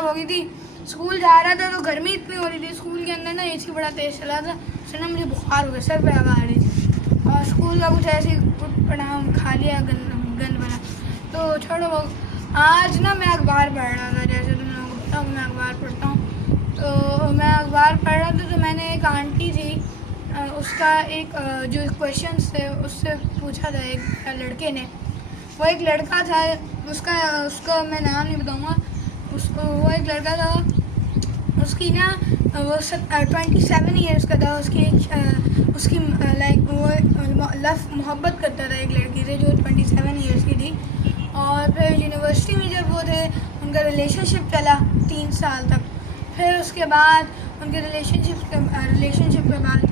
ख़राब हो गई थी। स्कूल जा रहा था तो गर्मी इतनी हो रही थी, स्कूल के अंदर ना एसी बड़ा तेज़ चला था, उससे ना मुझे बुखार हो गया, सर पे हवा आ रही थी और स्कूल का कुछ ऐसे पढ़ा खा लिया गंद बना। तो छोड़ो वो, आज ना मैं अखबार पढ़ रहा था, जैसे तुम लोगों को पता मैं अखबार पढ़ता हूँ। तो मैं अखबार पढ़ रहा था तो मैंने एक आंटी थी, उसका एक जो क्वेश्चंस थे उससे पूछा था एक लड़के ने। वो एक लड़का था, उसका मैं नाम नहीं बताऊँगा, वो एक लड़का था, उसकी ना वो 27 ईयर्स का था। उसकी लाइक वो मोहब्बत करता था एक लड़की से जो 27 ईयर्स की थी। और फिर यूनिवर्सिटी में जब वो थे उनका रिलेशनशिप चला 3 साल तक। फिर उसके बाद उनके रिलेशनशिप के बाद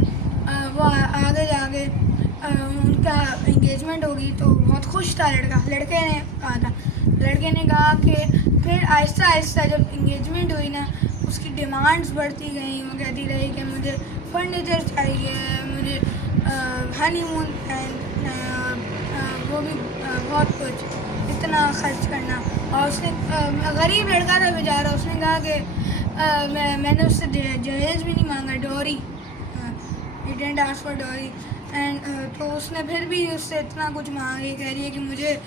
वो आगे जाके उनका इंगेजमेंट होगी। तो बहुत खुश था लड़के ने कहा था, लड़के ने कहा कि फिर आहिस्ता आहिस्ता जब इंगेजमेंट हुई ना, उसकी डिमांड्स बढ़ती गई। वो कहती रही कि मुझे फर्नीचर चाहिए, मुझे हनीमून वो भी बहुत कुछ, इतना खर्च करना। और उसने गरीब लड़का था बेचारा, उसने कहा कि मैंने उससे दहेज भी नहीं मांगा, डोरी, ही डिडंट आस्क फॉर डोरी। एंड तो उसने फिर भी उससे इतना कुछ मांगी, कह रही है कि मुझे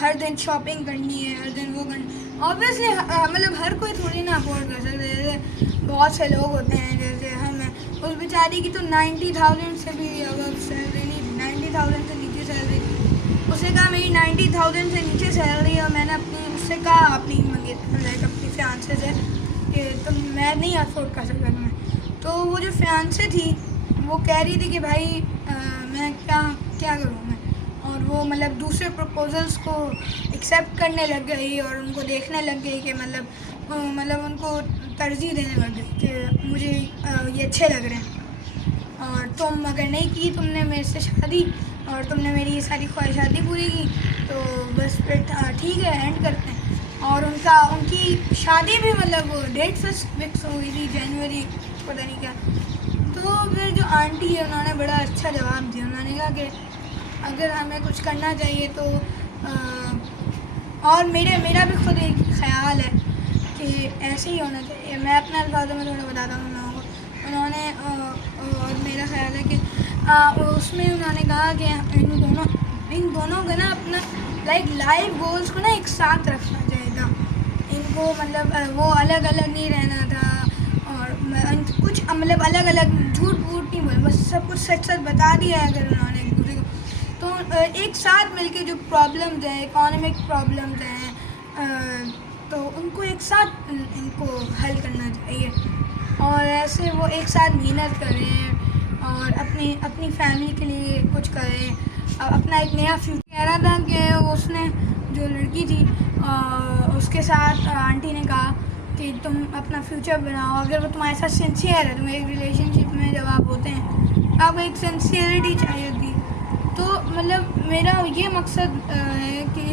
हर दिन शॉपिंग करनी है, हर दिन वो करनी। ऑब्वियसली मतलब हर कोई थोड़ी ना अफोर्ड कर सकते, जैसे बहुत से लोग होते हैं जैसे हम हैं। उस बेचारी की तो 90,000 से भी अगर सैलरी नहीं, 90,000 से नीचे सैलरी थी। उसने कहा मेरी 90,000 से नीचे सैलरी है और मैंने उससे कहा अपनी लाइक अपनी फियांसे से कि तो मैं नहीं अफोर्ड कर सकता तुम्हें। तो वो जो फियांसे थी वो कह रही थी कि भाई मैं क्या करूँ मैं। और वो मतलब दूसरे प्रपोजल्स को एक्सेप्ट करने लग गई और उनको देखने लग गई कि मतलब उनको तरजीह देने लग गई कि मुझे ये अच्छे लग रहे हैं और तुम अगर नहीं की तुमने मेरे से शादी और तुमने मेरी ये सारी ख्वाहिशात पूरी की तो बस फिर ठीक है एंड करते हैं। और उनकी शादी भी मतलब डेट फिक्स हो गई थी जनवरी पता नहीं क्या। तो फिर जो आंटी है उन्होंने बड़ा अच्छा जवाब दिया। उन्होंने कहा कि अगर हमें कुछ करना चाहिए तो और मेरा भी खुद एक ख़्याल है कि ऐसे ही होना चाहिए। मैं अपने अल्फाज़ों में थोड़ा बताता हूँ लोगों को। उन्होंने और मेरा ख़्याल है कि उसमें उन्होंने कहा कि इन दोनों का ना अपना लाइफ गोल्स को ना एक साथ रखना चाहिए था। इनको मतलब वो अलग अलग नहीं रहना था और कुछ मतलब अलग अलग झूठ नहीं बोले, बस सब कुछ सच बता दिया है अगर उन्होंने एक दूसरे को। तो एक साथ मिलके जो प्रॉब्लम्स हैं, इकोनॉमिक प्रॉब्लम्स हैं, तो उनको एक साथ इनको हल करना चाहिए और ऐसे वो एक साथ मेहनत करें और अपनी फैमिली के लिए कुछ करें, अपना एक नया फ्यूचर। कह रहा था कि उसने जो लड़की थी उसके साथ आंटी ने कहा कि तुम अपना फ्यूचर बनाओ, अगर वो तुम्हारे साथ सिंसियर है। तुम एक रिलेशनशिप में जब आप होते हैं आपको एक सिंसियरिटी चाहिए होती। तो मतलब मेरा ये मकसद है कि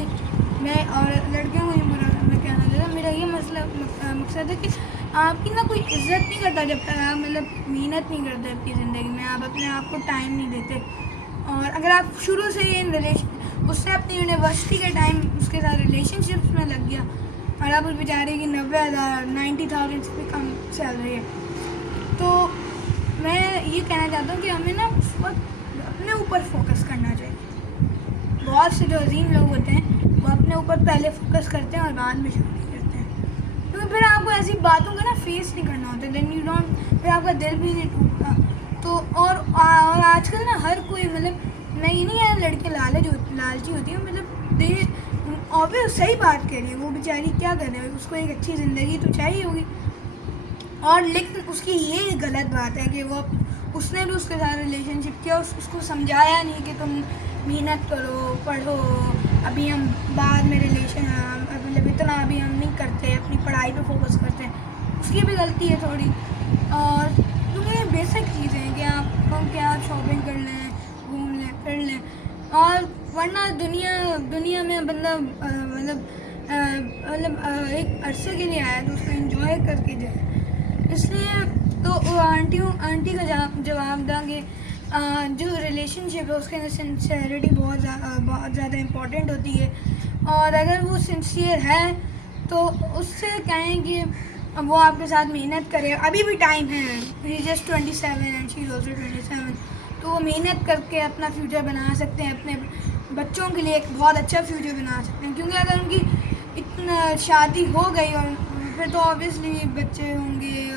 मैं और लड़कियों को ही बुरा मैं कहना चाहता, मेरा ये मकसद है कि आपकी ना कोई इज़्ज़त नहीं करता जब तक आप मतलब मेहनत नहीं करते अपनी ज़िंदगी में, आप अपने आप को टाइम नहीं देते। और अगर आप शुरू से ही उससे अपनी यूनिवर्सिटी के टाइम उसके साथ रिलेशनशिप्स में लग गया और आप उस बेचारे की 90,000 90,000 से भी कम सैलरी है, तो मैं ये कहना चाहता हूँ कि हमें ना उस वक्त अपने ऊपर फोकस करना चाहिए। बहुत से जो अजीम लोग होते हैं वो अपने ऊपर पहले फोकस करते हैं और बाद में शादी करते हैं, क्योंकि फिर आपको ऐसी बातों का ना फेस नहीं करना होता, देन यू डोंट, फिर आपका दिल भी नहीं टूटता। तो और आजकल ना हर कोई मतलब मैं ये नहीं है लड़के लालची होती है, मतलब दे ऑब्वियस सही बात कह रही है। वो बेचारी क्या कर रही है, उसको एक अच्छी ज़िंदगी तो चाहिए होगी और लेकिन उसकी ये गलत बात है कि उसने भी उसके साथ रिलेशनशिप किया, उसको समझाया नहीं कि तुम मेहनत करो, पढ़ो, अभी हम बाद में मतलब इतना अभी हम नहीं करते, अपनी पढ़ाई पे फोकस करते हैं। उसकी भी गलती है थोड़ी। और तुम्हें बेसिक चीज़ें हैं कि आप शॉपिंग कर लें, घूम लें, फिर लें, और वरना दुनिया में बंदा मतलब एक अरसे के लिए आया तो उसको एंजॉय करके जाए। इसलिए तो आंटी का जवाब था कि जो रिलेशनशिप है उसके अंदर सिंसियरिटी बहुत ज़्यादा इम्पोर्टेंट होती है और अगर वो सिंसियर है तो उससे कहें कि वो आपके साथ मेहनत करे, अभी भी टाइम है, he just 27 and she is also 27, तो वो मेहनत करके अपना फ्यूचर बना सकते हैं, अपने बच्चों के लिए एक बहुत अच्छा फ्यूचर बना सकते हैं। क्योंकि अगर उनकी इतना शादी हो गई और फिर तो ऑब्वियसली बच्चे होंगे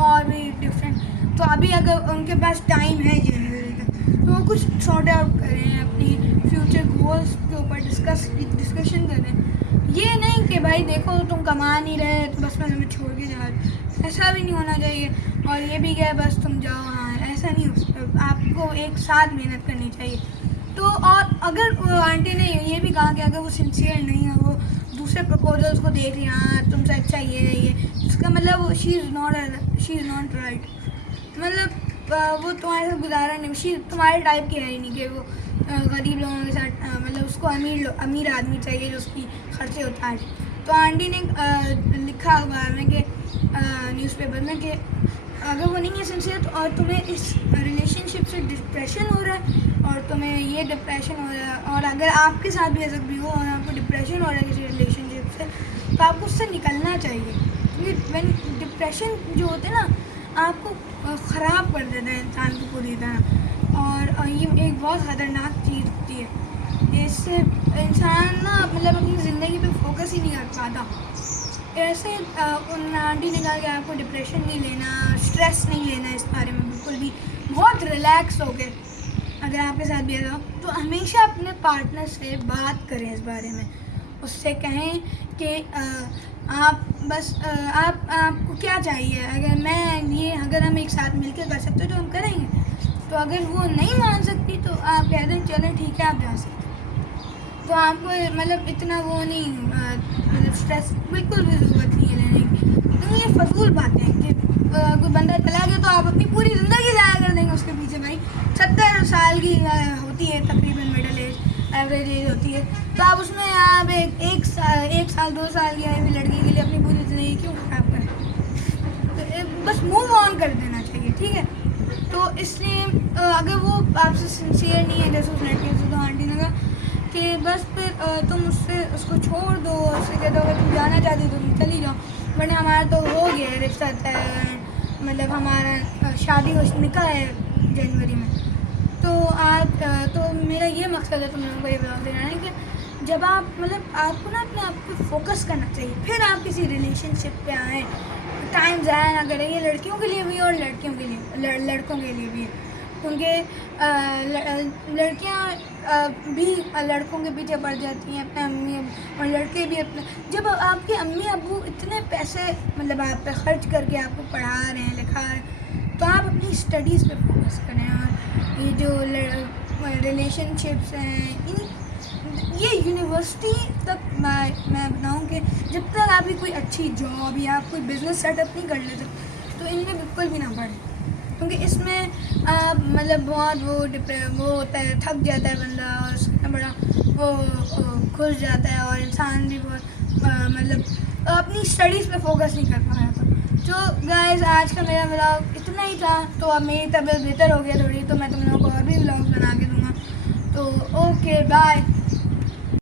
और भी डिफरेंट, तो अभी अगर उनके पास टाइम है जनवरी तक, तो वो कुछ सॉर्ट आउट करें, अपनी फ्यूचर गोल्स के ऊपर डिस्कशन करें। ये नहीं कि भाई देखो तुम कमा नहीं रहे तो बस मैं तुम्हें छोड़ के जा रही, ऐसा भी नहीं होना चाहिए। और ये भी क्या बस तुम जाओ, हाँ ऐसा नहीं हो सकता, आपको एक साथ मेहनत करनी चाहिए। तो और अगर आंटी ने ये भी कहा कि अगर वो सिंसियर नहीं है, वो दूसरे प्रपोजल्स को देख रही, हाँ तुमसे अच्छा ये है ये, इसका मतलब शी इज़ नॉट राइट, मतलब वो तुम्हारे साथ गुजारा नहीं, तुम्हारे टाइप की है ही नहीं कि वो गरीब लोगों के साथ मतलब उसको अमीर आदमी चाहिए जो उसकी खर्चे उतारे। तो आंटी ने लिखा हुआ है कि न्यूज़पेपर में कि अगर वो नहीं है सिंसियर तो और तुम्हें इस रिलेशनशिप से डिप्रेशन हो रहा है और तुम्हें ये डिप्रेशन हो रहा है, और अगर आपके साथ भी ऐसा भी हो और आपको डिप्रेशन हो रहा है किसी रिलेशनशिप से, तो आपको उससे निकलना चाहिए। क्योंकि डिप्रेशन जो होते हैं ना आपको ख़राब कर देता है इंसान को पूरी तरह, और ये एक बहुत ख़तरनाक चीज़ होती है। इससे इंसान ना मतलब अपनी ज़िंदगी पे फोकस ही नहीं कर पाता। ऐसे उन आंटी ने कहा कि आपको डिप्रेशन नहीं लेना, स्ट्रेस नहीं लेना इस बारे में बिल्कुल भी, बहुत रिलैक्स हो गए। अगर आपके साथ भी ऐसा हो तो हमेशा अपने पार्टनर से बात करें इस बारे में, उससे कहें कि आप बस आपको क्या चाहिए, अगर हम एक साथ मिलकर कर सकते तो हम करेंगे। तो अगर वो नहीं मान सकती तो आप कह दें चलें ठीक है आप जा सकते, तो आपको मतलब इतना वो नहीं मतलब स्ट्रेस बिल्कुल भी ज़रूरत नहीं है लेने की। तो ये फजूल बातें हैं कि कोई बंदा चला गया तो आप अपनी पूरी ज़िंदगी ज़ाया कर देंगे उसके पीछे। भाई 70 साल की होती है तकरीबन मिडिल एज, एवरेज एज होती है, तो आप उसमें आप एक साल 2 साल की आई हुई लड़की के लिए अपनी पूरी ज़िंदगी क्यों खराब करें? तो बस मूव ऑन कर देना चाहिए, ठीक है। तो इसलिए अगर वो आपसे सिंसियर नहीं है जैसे उस लड़के से, तो आंटी ने कहा कि बस फिर तुम उसको छोड़ दो, उससे कह दो अगर तुम जाना चाहती हो तो तुम चली जाओ, वरना हमारा तो हो गया है रिश्ता तय, मतलब हमारा शादी हो निकाह है जनवरी में। तो तो मेरा ये मकसद है तुम लोगों को ये ब्लॉग देना है कि जब आप मतलब आपको ना अपने आप पे फोकस करना चाहिए, फिर आप किसी रिलेशनशिप पे आएँ, टाइम ज़ाया ना करें। ये लड़कियों के लिए भी और लड़कियों के लिए लड़कों के लिए भी है, क्योंकि लड़कियां भी लड़कों के पीछे पड़ जाती हैं अपने अम्मी, और लड़के भी अपने, जब आपके अम्मी अब्बू इतने पैसे मतलब आप पे खर्च करके आपको पढ़ा रहे हैं लिखा रहे हैं, तो आप अपनी स्टडीज़ पे फोकस करें। और ये जो रिलेशनशिप्स हैं ये यूनिवर्सिटी तक मैं बताऊँ कि जब तक आपकी कोई अच्छी जॉब या आप कोई बिज़नेस सेटअप नहीं कर लेते तो इनमें बिल्कुल भी ना पढ़ें, क्योंकि इसमें मतलब बहुत वो होता है, थक जाता है बंदा और उसमें बड़ा वो खुश जाता है और इंसान भी बहुत मतलब अपनी स्टडीज़ पे फोकस नहीं कर पाया था। तो गाइस आज का मेरा व्लॉग इतना ही था। तो अब मेरी तबीयत बेहतर हो गया थोड़ी, तो मैं तुम लोगों को और भी व्लॉग बना के दूँगा। तो ओके बाय।